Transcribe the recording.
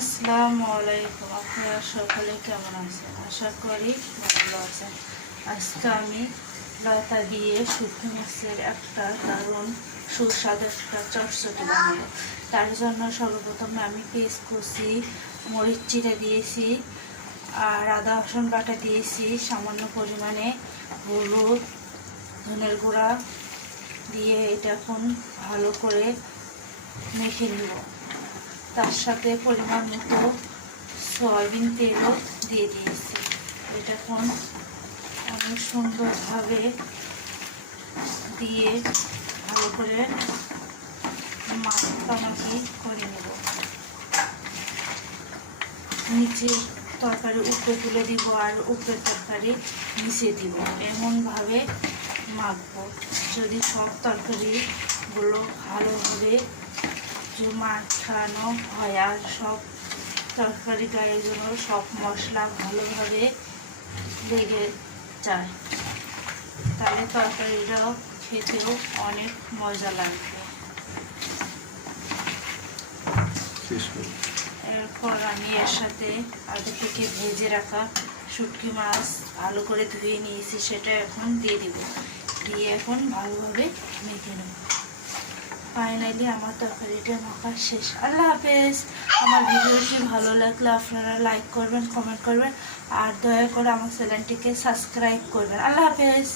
আসসালামু আলাইকুম। আপনারা সকলে কেমন আছেন? আশা করি ভালো আছেন। আজকে আমি লতা দিয়ে শুটকি মাছের একটা দারুণ সুস্বাদু একটা চটচটি বানাবো। তার জন্য সর্বপ্রথমে আমি পেঁয়াজ কুচি, মরিচ চিড়ে দিয়েছি, আর আদা রসুন বাটা দিয়েছি, সামান্য পরিমাণে হলুদ, ধনের গুঁড়া দিয়ে এটা এখন ভালো করে মেখে নেব। তার সাথে পরিমাণ মতো সয়াবিন তেলও দিয়ে দিয়েছি। এটা এখন অনেক সুন্দরভাবে দিয়ে ভালো করে মাখামাখি করে নেব। নিচে তরকারি উপরে তুলে দিব আর উপরে তরকারি নিচে দিব, এমনভাবে মাখবো। যদি সব তরকারিগুলো ভালোভাবে মাখানো হয় আর সব তরকারি গায়ের জন্য সব মশলা ভালোভাবে লেগে যায়, তাহলে তরকারিটাও খেতেও অনেক মজা লাগবে। এরপর আমি এর সাথে আগে থেকে ভেজে রাখা শুটকি মাছ ভালো করে ধুয়ে নিয়েছি, সেটা এখন দিয়ে দিব। দিয়ে এখন ভালোভাবে মেখে নেব। ফাইনালি আমার তরকারিটা মাখা শেষ। আল্লাহ হাফেজ। আমার ভিডিওটি ভালো লাগলে আপনারা লাইক করবেন, কমেন্ট করবেন, আর দয়া করে আমার চ্যানেলটিকে সাবস্ক্রাইব করবেন। আল্লাহ হাফেজ।